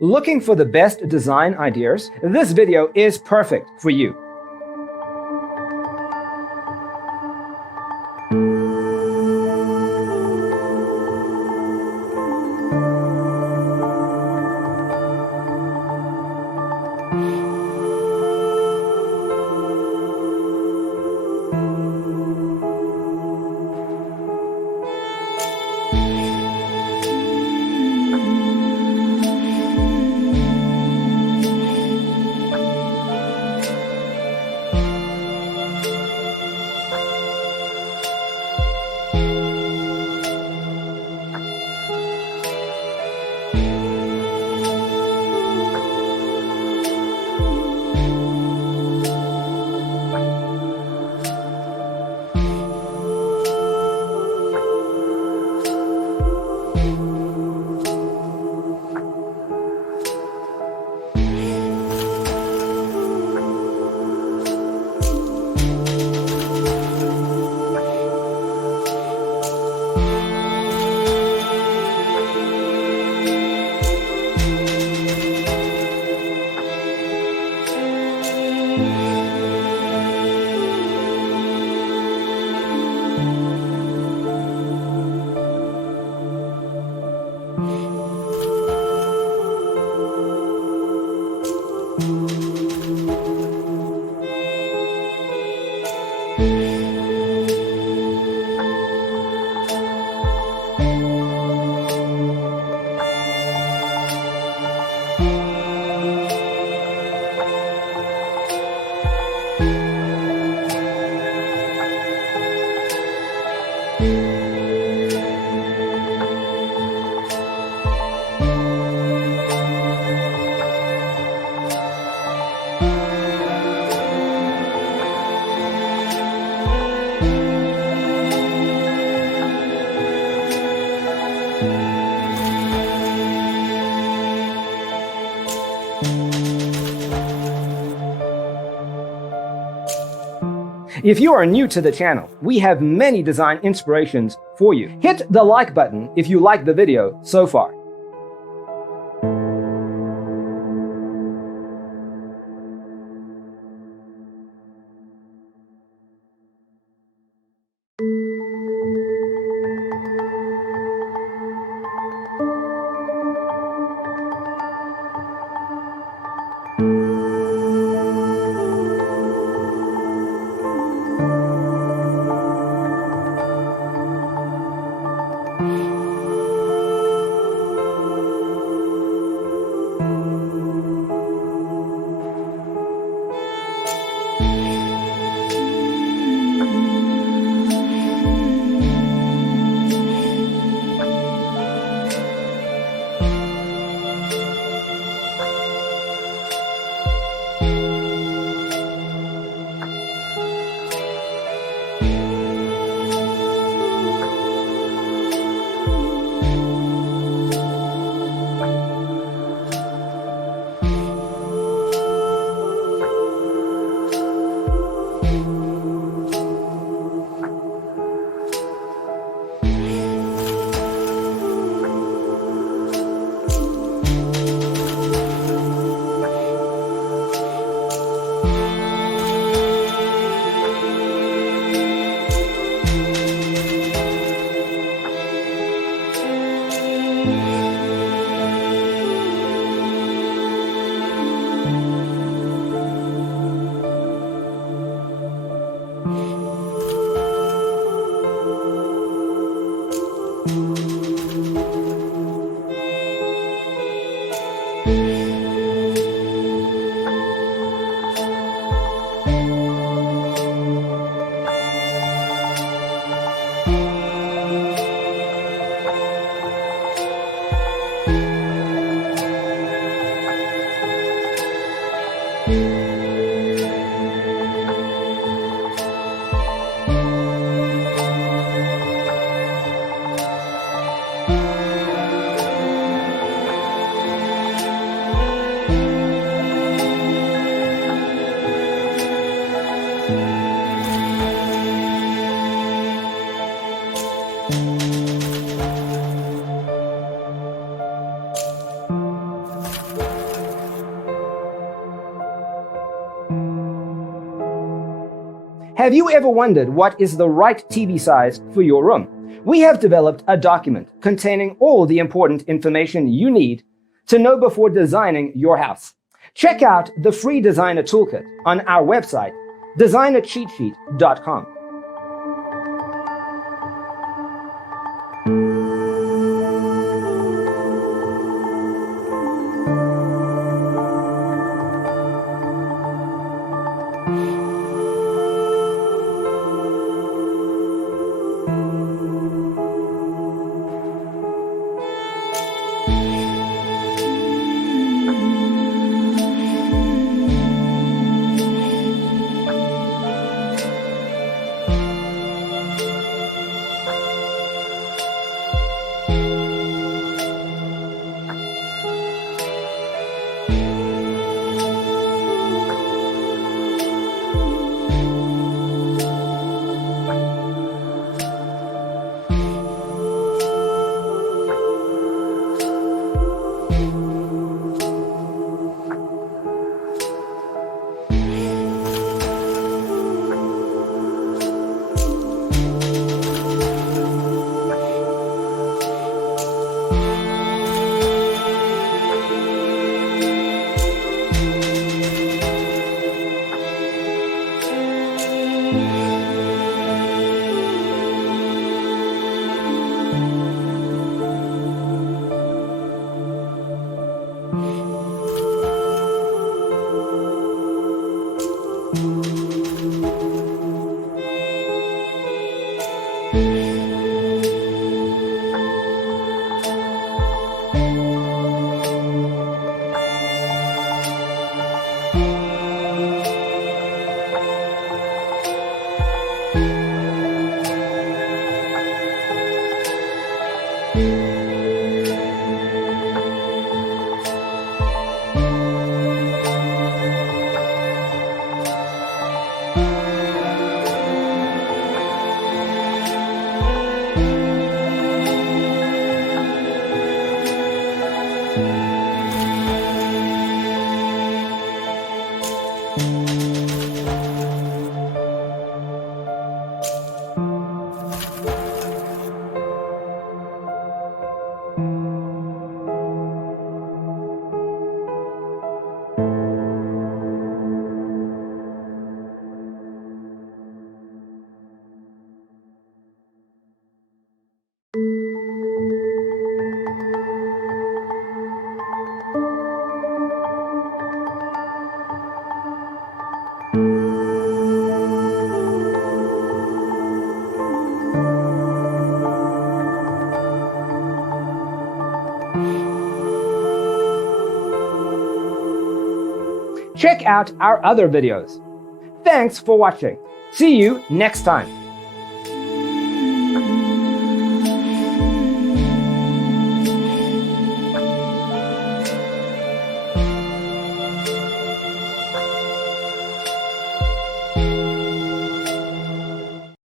Looking for the best design ideas? This video is perfect for you. If you are new to the channel, we have many design inspirations for you. Hit the like button if you like the video so far. Have you ever wondered what is the right TV size for your room? We have developed a document containing all the important information you need to know before designing your house. Check out the free designer toolkit on our website, designercheatsheet.com. Check out our other videos. Thanks for watching. See you next time.